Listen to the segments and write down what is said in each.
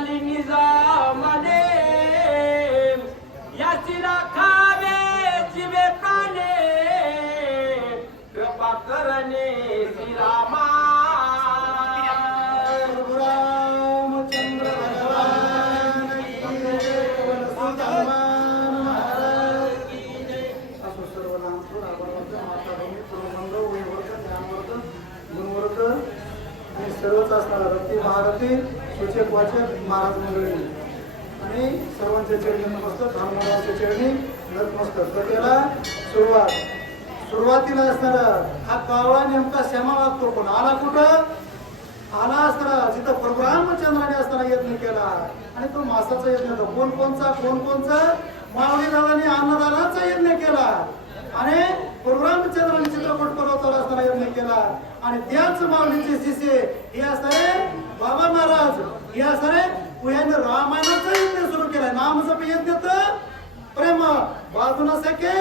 झाली निजामाने याची राखावे जीवे प्राणे कृपा करणे श्रीरामा सर्वच असणारा रत्ती महारथी सूचक वाचक महाराज मंडळी. आणि सर्वांचे चरणी नमस्कार धर्मरावच्या चरणी नतमस्तक तर त्याला सुरुवात. सुरुवातीला असणारा हा कावळा नेमका श्यामा वागतो पण आला कुठं? आला असणारा जिथं प्रभू रामचंद्राने असताना यत्न केला. आणि तो मासाचा यज्ञ होता. कोण कोणचा? कोण कोणचा? मावळी दादाने अन्नदानाचा यज्ञ केला. आणि प्रभू रामचंद्राने चित्रपट पर्वतावर असताना यज्ञ केला. आणि त्याच माऊलीचे शिष्य हे असणारे बाबा महाराज हे असणारे यांनी रामायणाचा यज्ञ सुरू केलाय. नाम जप यज्ञ तर प्रेम बाजून सके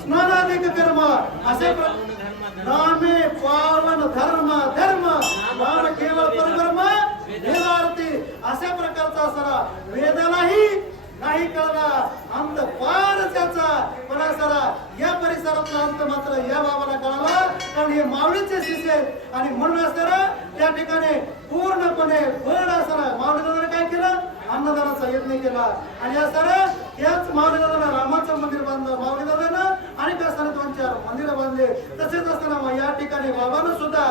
स्नानाधिक कर्म. असे नामे पावन धर्म धर्म. नाम केवळ परब्रह्म वेदार्थी. अशा प्रकारचा असणारा वेदाला काही कळला अंत पार त्याचा. पण या परिसरातला अंत मात्र या बाबाला कळाला. कारण हे मावळीचे शिष्य आणि म्हणून असणारा त्या ठिकाणी पूर्णपणे भर असणारा माऊली काय केलं? अन्नदानाचा यत्न केला. आणि या सर याच माऊलीदादांना रामाचं मंदिर बांधलं माऊली दादानं आणि असताना दोन चार मंदिरं बांधले. तसेच असताना मग या ठिकाणी बाबानं सुद्धा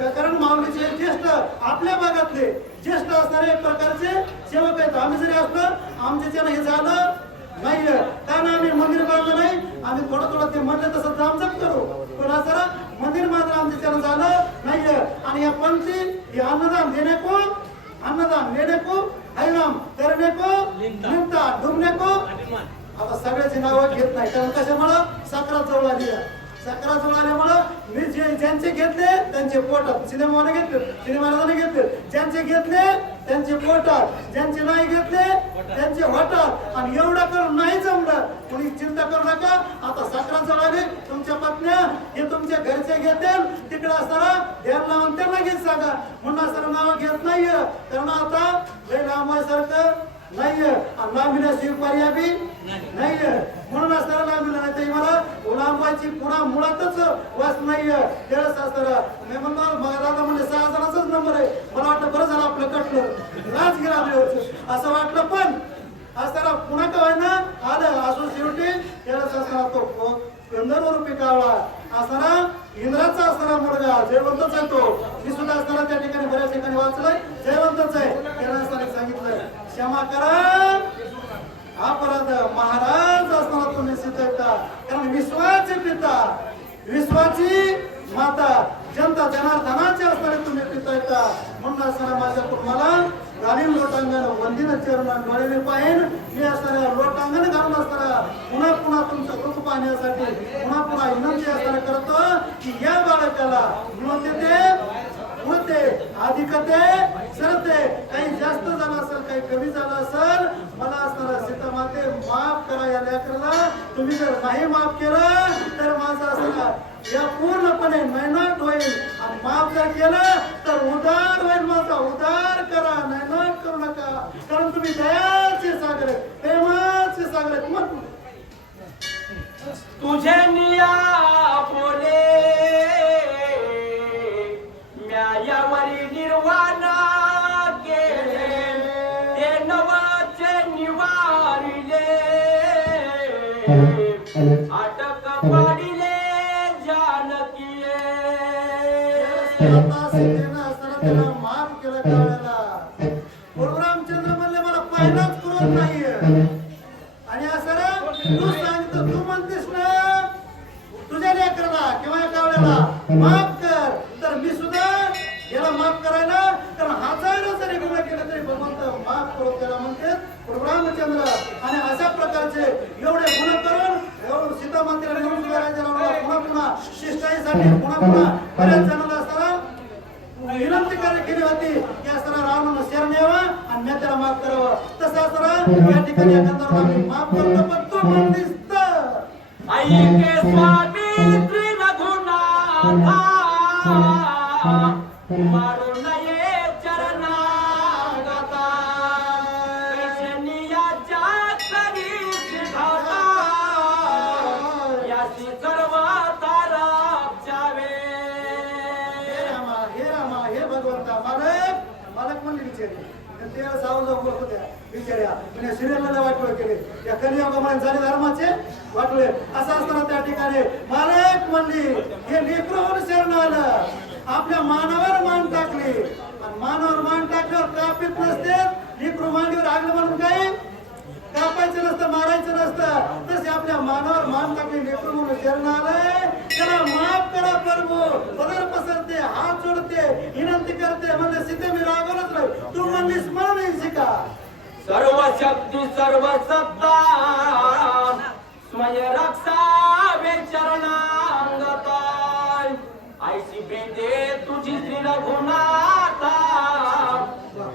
कारण माऊलीचे ज्येष्ठ आपल्या भागातले ज्येष्ठ असणारे एक प्रकारचे सेवक आहेत. आम्ही जरी असलो आमच्या हे झालं नाही कारण आम्ही मंदिर बांधलं नाही. आम्ही थोडं थोडं ते म्हणलं तसं जामजप करू. पण असं मंदिर मात्र आमच्या झालं नाही आणि या पंक्ती हे अन्नदान देणे को अन्नदान देणे को हरिराम करणे को निमता डुबणे को आता सगळ्याची नावं घेत नाही. कारण कशामुळं? साखरा जवळ आली. साखरा जवळ आल्यामुळं मी जे ज्यांचे घेतले त्यांचे पोटात सिनेमाने घेतले सिनेमाने घेतले. ज्यांचे घेतले त्यांचे पोटात ज्यांचे नाही घेतले त्यांचे होटात आणि एवढं करून नाही जमलं. कोणी चिंता करू नका. आता साखराचं लागेल तुमच्या पत्न्या हे तुमच्या घरचे घेतील. तिकडे असताना ध्यान लावून त्यांना घेत सांगा. म्हणून असताना नाव घेत नाहीये. कारण आता लय लांबासारखं नाहीये. आणि लांबीला स्वीकार्या बी नाहीये. म्हणून असताना लांबीला नाही तरी मला लांबायची पुन्हा मुळातच वास नाहीये. त्यावेळेस असताना मी म्हणतो मला दादा म्हणजे सहा जणांचाच नंबर आहे. असं वाटलं पण असताना पुन्हा काय ना आलं असून शेवटी त्याला असताना तो गंधर्व रूपी कावळा असताना इंद्राचा असताना मुलगा जयवंतच आहे तो. मी सुद्धा असताना त्या ठिकाणी बऱ्याच ठिकाणी वाचलंय. जयवंतच आहे. त्याला असताना सांगितलं क्षमा करा. अपराध महाराज असताना तुम्ही सिद्ध येता कारण विश्वाचे पिता विश्वाची माता जनता जनार्दनाचे असताना तुम्ही पिता येता म्हणून असताना माझ्या कुटुंबाला घालीन लोटांगण वंदिन चरण डोळ्याने पाहिन मी असणाऱ्या लोटांगण घालून असताना पुन्हा पुन्हा तुमचं रूप पाहण्यासाठी पुन्हा पुन्हा विनंती असताना करतो की या बालकाला म्हणते ते म्हणते अधिकते सरते जास्त झाला असेल काही कमी झाला असेल मला असणारा सीता माते माफ करा या लेकरला. तुम्ही जर नाही माफ केलं तर माझा असणार या पूर्णपणे मेहनत होईल. आणि माफ जर केलं तर उदार होईल माझा. उदार करा मेहनत करू नका. कारण तुम्ही दयाचे सागर प्रेमाचे सागर. आहे. तुझे निया बोले असताना त्याला माफ त्यावेळेला रामचंद्र म्हणले मला पहिलाच क्रोध नाहीये आणि असं तू सांगतो तू म्हणतेस ना तुझ्या लेकराला किंवा माफ कर तर मी सुद्धा याला माफ करायला कारण हजारो जरी गुन्हा तरी भगवंत माफ करून त्याला म्हणते रामचंद्र आणि अशा प्रकारचे एवढे गुन्हा करून एवढं सीता मंदिराने पुन्हा पुन्हा शिष्टाईसाठी पुन्हा पुन्हा बऱ्याच या ठिकाणी स्वामी श्री रघुनाथा मारू नये चरणागता कृष्णियाच्या याची सर्व ताराच्या वे हे रामा हे रामा हे भगवंता ते सावध जाऊन बघ होत्या बिचाऱ्या. म्हणजे सिरियलला वाटोळे केले. या कलियुगामध्ये झाले धर्माचे वाटले असं असताना त्या ठिकाणी मला एक म्हणली हे लेकरून शरण आलं. आपल्या मानावर मान टाकली. आणि मानावर मान टाकल्यावर कापीत नसते. लेकरू मांडीवर आगलं म्हणून काही कापायचं नसतं मारायचं नसतं. तसे आपल्या मानावर मान टाकली लेकरू म्हणून शरण आलंय. त्याला माफ करा प्रभू. पदर पसरते हात जोडते विनंती करते. म्हणजे सीते मी रागवलंच नाही. तू सर्व शक्ती सर्व सत्ता स्वय रक्षा चरणांगताय ऐशी बेदे तुझी श्री रघुनाथा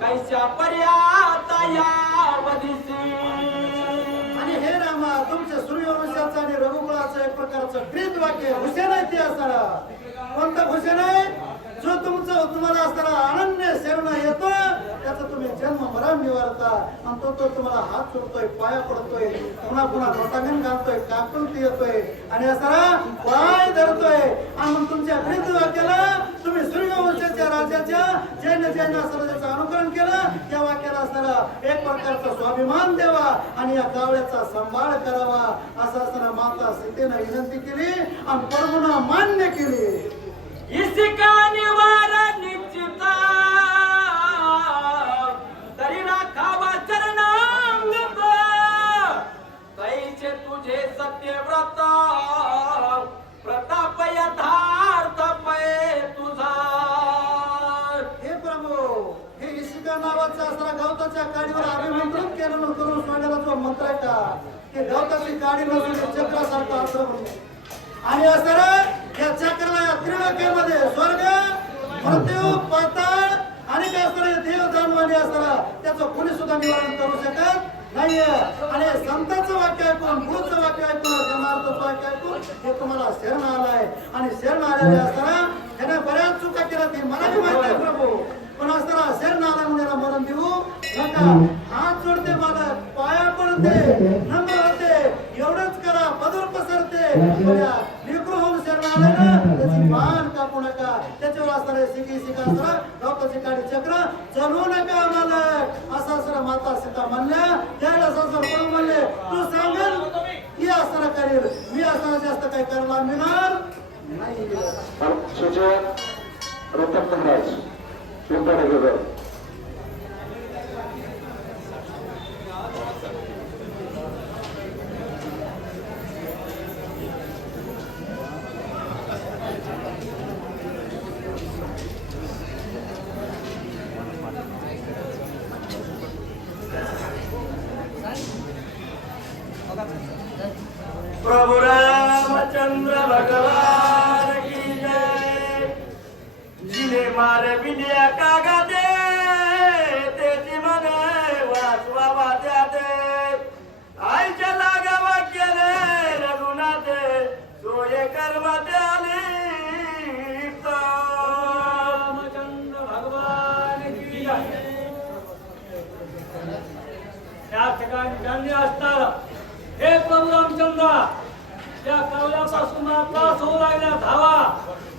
कैच्या पर्याता यावदिसी आणि हे रामा तुमच्या सूर्यवंशाचं आणि रघुकुळाचं एक प्रकारचं प्रीत वाक्य हुसेन आहे ते असताना कोणतं हुसेन आहे? जो तुमचं तुम्हाला असताना अनन्य सेवना येतो. त्याचा तुम्ही जन्म मरण निवारता. आणि तो तो तुम्हाला हात सोडतोय पाया पडतोय पुन्हा पुन्हा रोटांगण घालतोय काकुलती येतोय. आणि असा पाय धरतोय. आणि मग तुमच्या प्रीत वाक्याला तुम्ही सूर्यवंशाच्या राजाच्या जैन जैन असताना अनुकरण केलं. त्या वाक्याला असणारा एक प्रकारचा स्वाभिमान द्यावा आणि या कावळ्याचा सांभाळ करावा. असं असताना माता सीतेनं विनंती केली आणि परमुना मान्य केली. प्रताप यथार्थ तुझा. हे प्रभू हे इशिका नावाचा असताना गवताच्या काडीवर अभिमंत्रित केलं मंत्र आहे का? ते गवताची काडी नसून असं आणि या चक्राला या स्वर्ग मृत्यू पाताळ आणि काय असताना देव दानवाने त्याचं कोणी सुद्धा निवारण करू शकत नाहीये. आणि संतांचं वाक्य ऐकून गुरुचं वाक्य ऐकून जनार्थचं वाक्य ऐकून हे तुम्हाला शरण आलाय आणि शरण आलेले असताना त्याने बऱ्याच चुका केल्या ती मला बी माहिती आहे. प्रभू. पण असताना शरण आला म्हणून याला मरण देऊ नका. हात जोडते मला पाया पडते नम्र होते. एवढंच करा पदर पसरते. होऊन शरण आले ना त्याची मान कापू नका. त्याच्यावर असणारे सिकी सिका असणार डॉक्टरची काडी चक्र चलवू नका मालक असं असं माता सीता म्हणल्या त्यावेळेस असं पण म्हणले तू सांगेल की असताना करेल मी असताना जास्त काय करायला मिळणार नाही सूचन रतन महाराज पिंपळनगर प्रभु रामचंद्र भगवान की जय। जिने मारे विद्या कागा दे। त्या कवल्यापासून मला त्रास होऊ लागला धावा.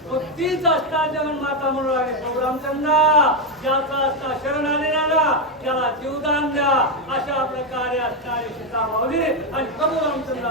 तो तीच असता जगन माता म्हणून लागले प्रभू ज्याचा असता शरण आलेला त्याला जीवदान द्या. अशा प्रकारे असणारे सीता माऊली आणि प्रभू रामचंद्र